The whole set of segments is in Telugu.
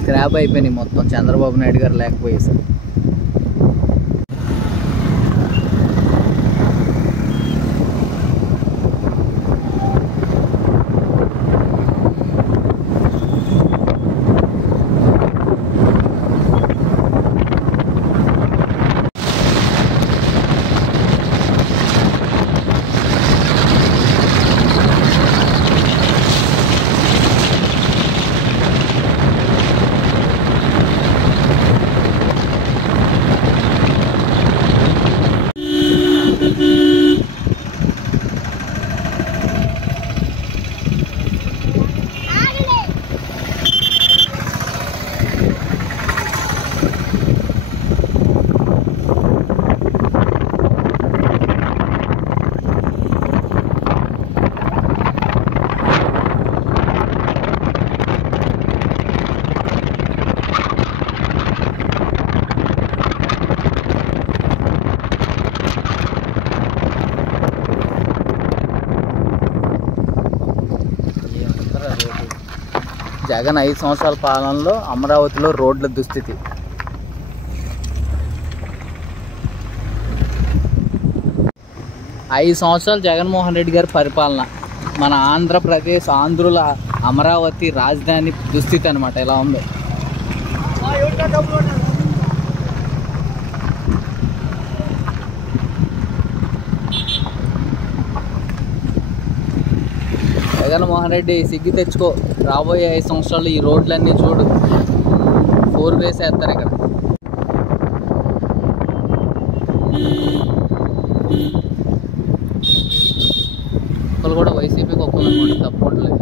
స్క్రాప్ అయిపోయినాయి మొత్తం చంద్రబాబు నాయుడు గారు లేకపోయేసి. జగన్ 5 సంవత్సరాల పాలనలో అమరావతిలో రోడ్ల దుస్థితి. ఐదు సంవత్సరాలు జగన్మోహన్ రెడ్డి గారి పరిపాలన మన ఆంధ్రప్రదేశ్ ఆంధ్రుల అమరావతి రాజధాని దుస్థితి అనమాట. ఇలా ఉంది. జగన్మోహన్ రెడ్డి సిగ్గు తెచ్చుకో. రాబోయే 5 సంవత్సరాలు ఈ రోడ్లన్నీ చూడు, 4 వేస్ వేస్తారు ఇక్కడ. ఒక్కరు కూడా వైసీపీకి ఒక్కరు అనుకోండి సపోర్ట్ లేదు.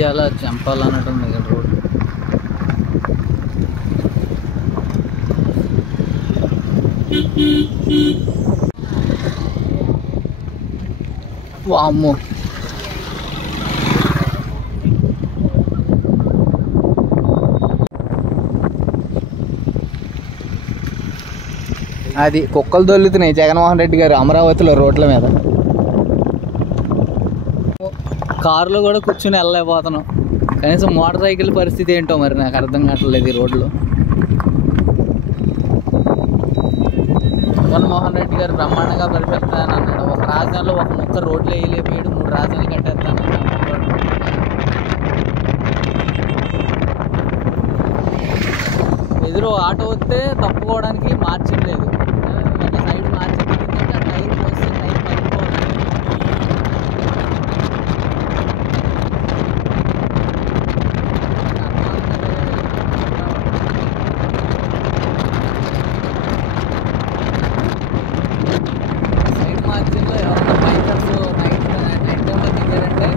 ఇవాళ చంపాలన్నట్టు ఉంది ఇక్కడ రోడ్డు. వామ్మో, అది కుక్కలు దొల్లుతున్నాయి జగన్మోహన్ రెడ్డి గారు అమరావతిలో రోడ్ల మీద. కారులో కూడా కూర్చుని వెళ్ళలేకపోతున్నాం. కనీసం మోటార్ సైకిల్ పరిస్థితి ఏంటో మరి నాకు అర్థం కావట్లేదు ఈ రోడ్లో. జగన్మోహన్ రెడ్డి గారు బ్రహ్మాండంగా పరిపెడతానని అన్నాడు. ఒక రాజధానిలో ఒక ముక్క రోడ్లు వేయలేకపోయాడు, 3 రాజధానులు కట్టేస్తాను. ఎదురు ఆటో వస్తే తప్పుకోవడానికి మార్జిన్ లేదు. సైడ్ మార్జిన్ టైర్ వస్తే టైర్ పడిపోవాలి. సైడ్ మార్జిన్లో ఎవరైనా బైకర్స్ నైట్ టైంలో దిగారంటే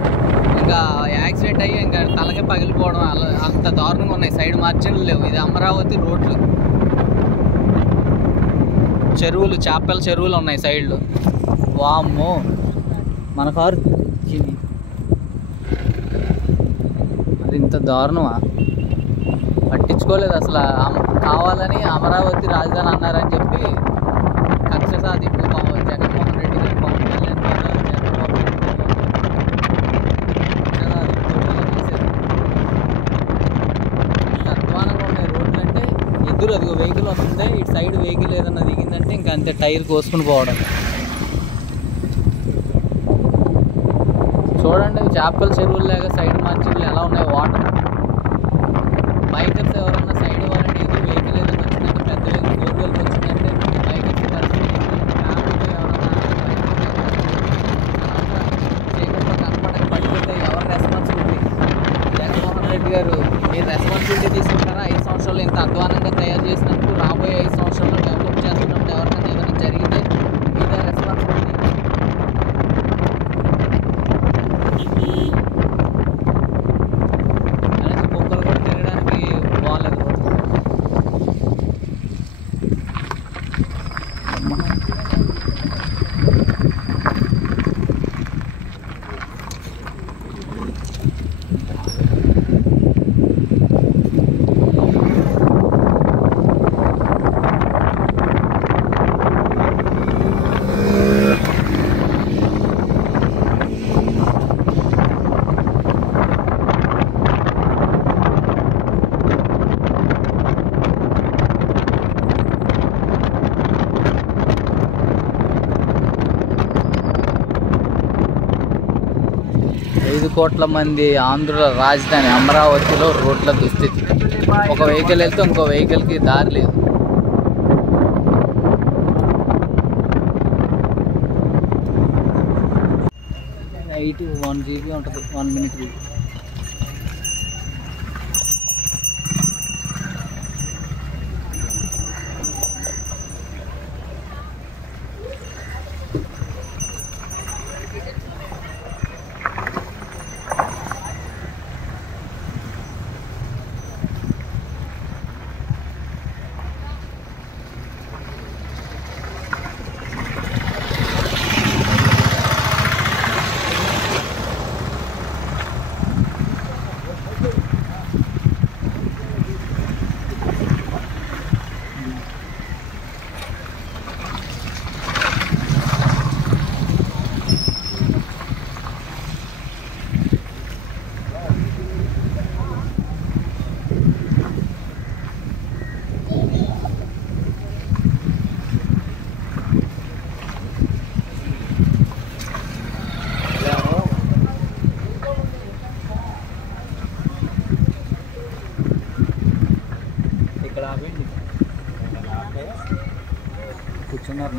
ఇంకా యాక్సిడెంట్ అయ్యి ఇంకా తలకే పగిలిపోవడం అంత దారుణంగా ఉన్నాయి. సైడ్ మార్జిన్లు లేవు. ఇది అమరావతి రోడ్లు, చెరువులు, చేపల చెరువులు ఉన్నాయి సైడ్లో. వామ్మో, మన కారు అది ఇంత దారుణమా? పట్టించుకోలేదు అసలు. కావాలని అమరావతి రాజధాని అన్నారని చెప్పి కక్ష సాధింపు జగన్మోహన్ రెడ్డి గారు, పవన్ కళ్యాణ్ గారు, చంద్రబాబు చేశారు. అధ్వానంగా ఉన్నాయి రోడ్లు. అంటే ఎదురు అదిగో వెహికల్ వస్తుంది, ఇటు సైడ్ వెహికల్ ఏదన్నా దిగిందంటే ఇంకా అంతే, టైర్ కోసుకుని పోవడం. చూడండి చేపల చెరువులు లాగా సైడ్ మార్జిన్లు ఎలా ఉన్నాయి. వాటర్ బైకర్స్ ఎవరన్నా సైడ్ ఇవ్వాలంటే ఎదురు వెహికల్ ఏదైనా వచ్చిందంటే, పెద్ద వెహికల్ 4 వీలర్ వచ్చిందంటే బైకర్స్ పరిస్థితి ఫ్యామిలీతో ఎవరన్నా చీకట్లో కనపడక పడిపోతే ఎవరు రెస్పాన్సిబిలిటీ? జగన్మోహన్ రెడ్డి గారు మీరు రెస్పాన్సిబిలిటీ తీసుకుంటారా? 5 సంవత్సరాలు ఇంత అధ్వానంగా తయారు చేసినందుకు రాబోయే 5 సంవత్సరాల్లో డెవలప్ చేస్తున్నప్పుడు ఎవరికైనా ఏదైనా జరిగితే మీదే రెస్పాన్సిబిలిటీ. కనీసం కుక్కలు కూడా తిరగడానికి బాగాలేదు. కోట్ల మంది ఆంధ్రుల రాజధాని అమరావతిలో రోడ్ల దుస్థితి. ఒక వెహికల్ వెళ్తే ఇంకో వెహికల్కి దారి లేదు. నైట్ 1 GB ఉంటుంది, 1 minute వీడియో. కూర్చున్నారు.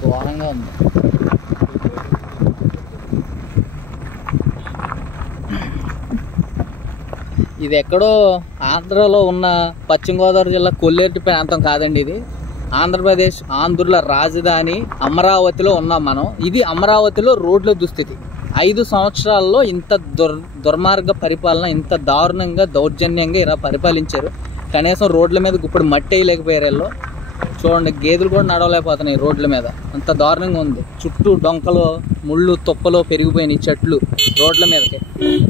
ఘోరంగా ఉంది. ఇది ఎక్కడో ఆంధ్రలో ఉన్న పశ్చిమ గోదావరి జిల్లా కొల్లేరు ప్రాంతం కాదండి. ఇది ఆంధ్రప్రదేశ్ ఆంధ్రుల రాజధాని అమరావతిలో ఉన్నాం మనం. ఇది అమరావతిలో రోడ్ల దుస్థితి. 5 సంవత్సరాల్లో ఇంత దుర్మార్గ పరిపాలన, ఇంత దారుణంగా దౌర్జన్యంగా ఇలా పరిపాలించారు. కనీసం రోడ్ల మీద ఇప్పుడు మట్టి వేయలేకపోయారు వీళ్ళు. చూడండి, గేదెలు కూడా నడవలేకపోతున్నాయి రోడ్ల మీద, అంత దారుణంగా ఉంది. చుట్టూ డొంకలు, ముళ్ళు, తుప్పలు పెరిగిపోయినాయి చెట్లు రోడ్ల మీదకి.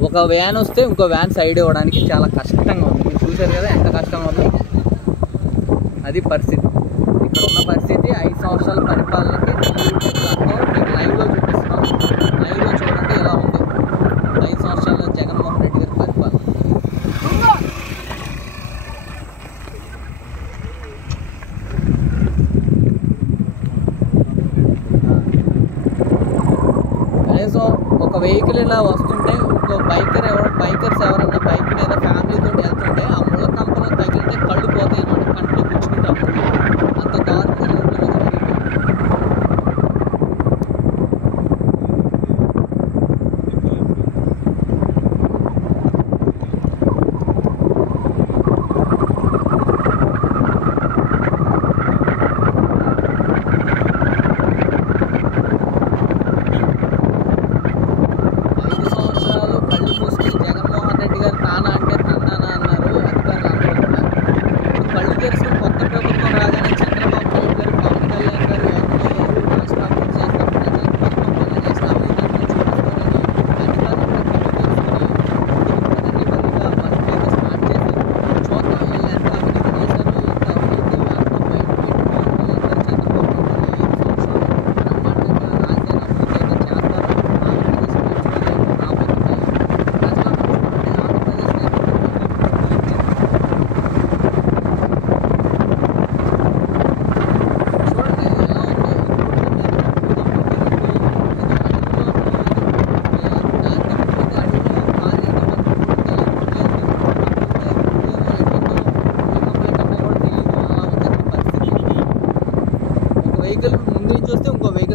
ఒక వ్యాన్ వస్తే ఇంకో వ్యాన్ సైడ్ ఇవ్వడానికి చాలా కష్టంగా ఉంది. మీరు చూశారు కదా ఎంత కష్టంగా ఉంది. అది పరిస్థితి, ఇక్కడ ఉన్న పరిస్థితి. 5 సంవత్సరాల పరిపాలనకి లైవ్లో చూపిస్తున్నాం. లైవ్లో చూడండి ఎలా ఉంది 5 సంవత్సరాల జగన్మోహన్ రెడ్డి గారి పరిపాలన. కనీసం ఒక వెహికల్ ఇలా వస్తుంటే ఇంకో బైకర్స్ ఎవరన్నా బైక్ మీద ఫ్యామిలీతో వెళ్తుంటే ఆ ముళ్ళ కంపలో తగిలితే కళ్ళు పోతాయి అన్నమాట, కంట్లో గుచ్చుకుంటాం. అంత దారుణంగా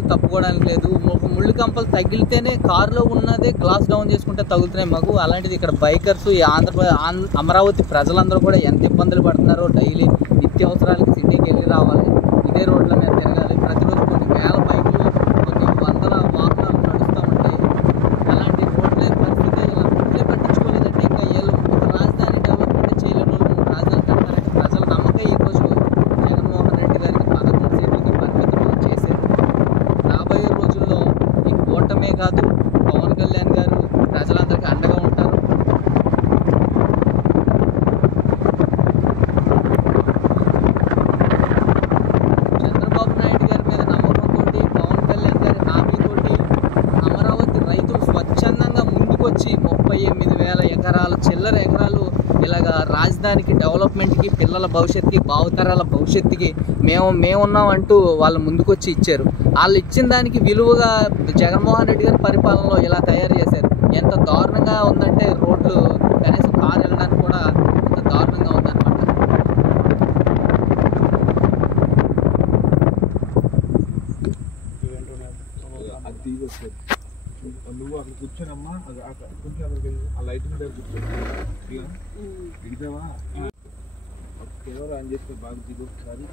తప్పుకోవడానికి లేదు. ముళ్ళు కంపలు తగిలితేనే కారులో ఉన్నదే గ్లాస్ డౌన్ చేసుకుంటే తగులుతున్నాయి మాకు. అలాంటిది ఇక్కడ బైకర్స్, ఈ అమరావతి ప్రజలందరూ కూడా ఎంత ఇబ్బందులు పడుతున్నారో. డైలీ నిత్యావసరాలకి సిటీకి వెళ్ళి రావాలి, ఇదే రోడ్ల మీద తిరగాలి. ప్రతిరోజు కొన్ని వేల బైకులు, కొన్ని వందల వాహనాలు నడుస్తూ ఉంటాయి. అలాంటి రోడ్ల పరిస్థితి ఇలా రోడ్లే పట్టించుకోలేదంటే ఇంకా ఏళ్ళు రాజధాని డెవలప్మెంట్ చేయలేని వాళ్ళు రాజధాని కట్టారంటే ప్రజలు డెవలప్మెంట్కి, పిల్లల భవిష్యత్తుకి, భావితరాల భవిష్యత్తుకి మేమున్నాం అంటూ వాళ్ళు ముందుకొచ్చి ఇచ్చారు. వాళ్ళు ఇచ్చిన దానికి విలువగా జగన్మోహన్ రెడ్డి గారి పరిపాలనలో ఇలా తయారు చేశారు. ఎంత దారుణంగా ఉందంటే రోడ్లు కనీసం కారు వెళ్ళడానికి కూడా అంత దారుణంగా ఉందన్నమాట. నువ్వు అక్కడ కూర్చోనమ్మా, కొంచెం అక్కడికి ఆ లైట్ మీద కూర్చో. దిగుతావా? ఎవరు ఆన్ చేస్తే బాగా దిగు ఒకసారి.